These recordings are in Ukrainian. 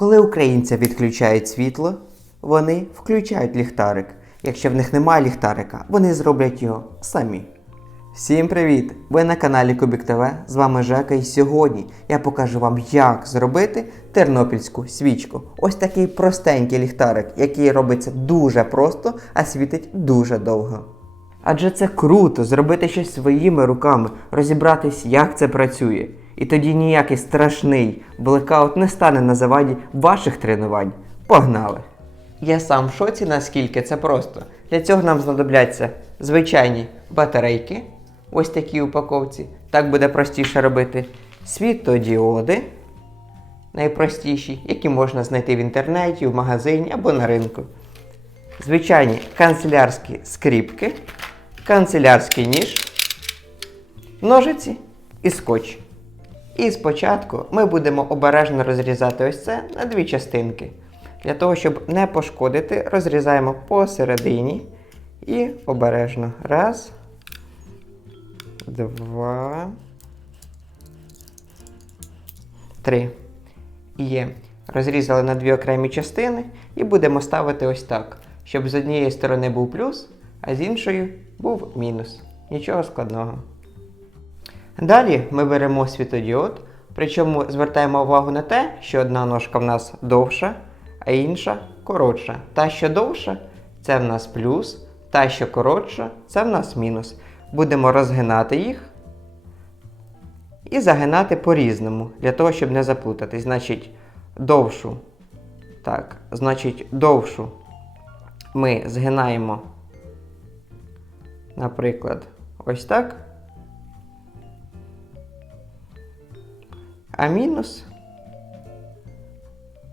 Коли українці відключають світло, вони включають ліхтарик. Якщо в них немає ліхтарика, вони зроблять його самі. Всім привіт! Ви на каналі Кубік ТВ. З вами Жека, і сьогодні я покажу вам, як зробити тернопільську свічку. Ось такий простенький ліхтарик, який робиться дуже просто, а світить дуже довго. Адже це круто зробити щось своїми руками, розібратись, як це працює. І тоді ніякий страшний блекаут не стане на заваді ваших тренувань. Погнали! Я сам в шоці, наскільки це просто. Для цього нам знадобляться звичайні батарейки, ось такі упаковці. Так буде простіше робити. Світодіоди, найпростіші, які можна знайти в інтернеті, в магазині або на ринку. Звичайні канцелярські скріпки, канцелярський ніж, ножиці і скотч. І спочатку ми будемо обережно розрізати ось це на дві частинки. Для того, щоб не пошкодити, розрізаємо посередині і обережно. Раз. Два. Три. Є. Розрізали на дві окремі частини і будемо ставити ось так, щоб з однієї сторони був плюс, а з іншої був мінус. Нічого складного. Далі ми беремо світодіод, причому звертаємо увагу на те, що одна ножка в нас довша, а інша коротша. Та, що довша, це в нас плюс, та, що коротша, це в нас мінус. Будемо розгинати їх і загинати по-різному, для того, щоб не заплутатись. Значить, довшу. Так, значить, довшу ми згинаємо, наприклад, ось так. А мінус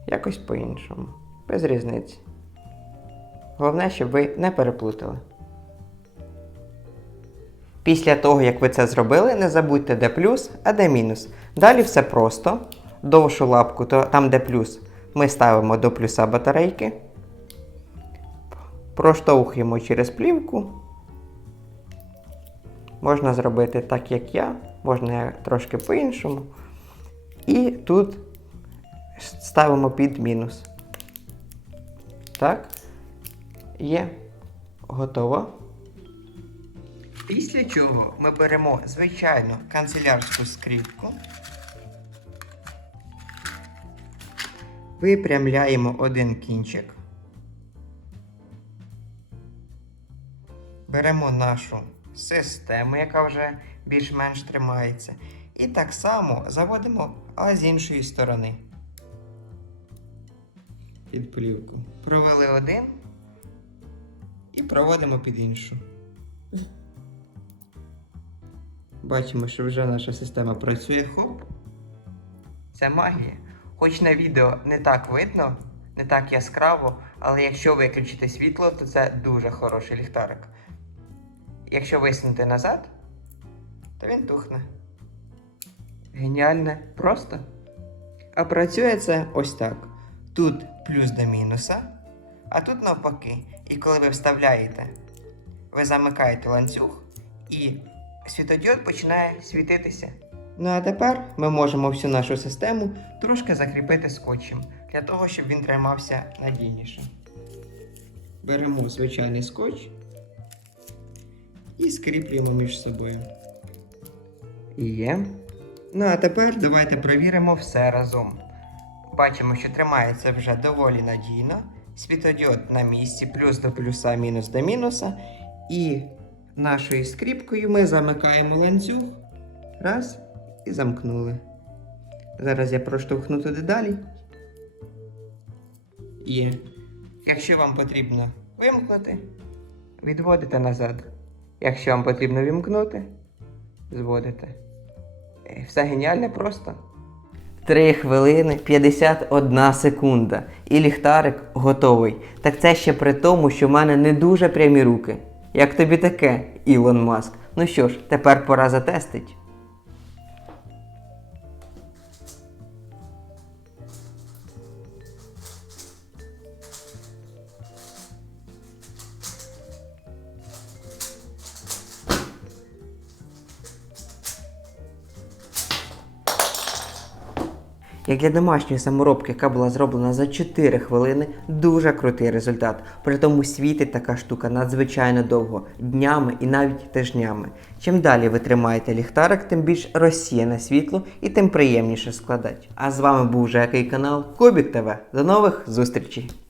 якось по-іншому. Без різниці. Головне, щоб ви не переплутали. Після того, як ви це зробили, не забудьте, де плюс, а де мінус. Далі все просто. Довшу лапку, то там, де плюс, ми ставимо до плюса батарейки. Проштовхуємо через плівку. Можна зробити так, як я, можна трошки по-іншому. І тут ставимо під мінус. Так. Є. Готово. Після чого ми беремо звичайну канцелярську скріпку. Випрямляємо один кінчик. Беремо нашу систему, яка вже більш-менш тримається. І так само заводимо, а з іншої сторони. Під плівку. Провели один і проводимо під іншу. Бачимо, що вже наша система працює. Хоп. Це магія. Хоч на відео не так видно, не так яскраво, але якщо виключити світло, то це дуже хороший ліхтарик. Якщо висунути назад, то він тухне. Геніальне просто. А працює це ось так. Тут плюс до мінуса, а тут навпаки. І коли ви вставляєте, ви замикаєте ланцюг і світодіод починає світитися. Ну а тепер ми можемо всю нашу систему трошки закріпити скотчем, для того, щоб він тримався надійніше. Беремо звичайний скотч і скріплюємо між собою. І Є. Ну а тепер давайте перевіримо все разом. Бачимо, що тримається вже доволі надійно. Світодіод на місці, плюс до плюса, мінус до мінуса. І нашою скріпкою ми замикаємо ланцюг. Раз. І замкнули. Зараз я проштовхну туди далі. Є. Якщо вам потрібно вимкнути, відводите назад. Якщо вам потрібно вімкнути, зводите. Е, Все геніально просто. 3 хвилини 51 секунда. І ліхтарик готовий. Так це ще при тому, що в мене не дуже прямі руки. Як тобі таке, Ілон Маск? Ну що ж, тепер пора затестить. Як для домашньої саморобки, яка була зроблена за 4 хвилини, дуже крутий результат. При тому світить така штука надзвичайно довго, днями і навіть тижнями. Чим далі ви тримаєте ліхтарик, тим більш розсіяне світло і тим приємніше складати. А з вами був вже і канал Кубік ТВ. До нових зустрічей!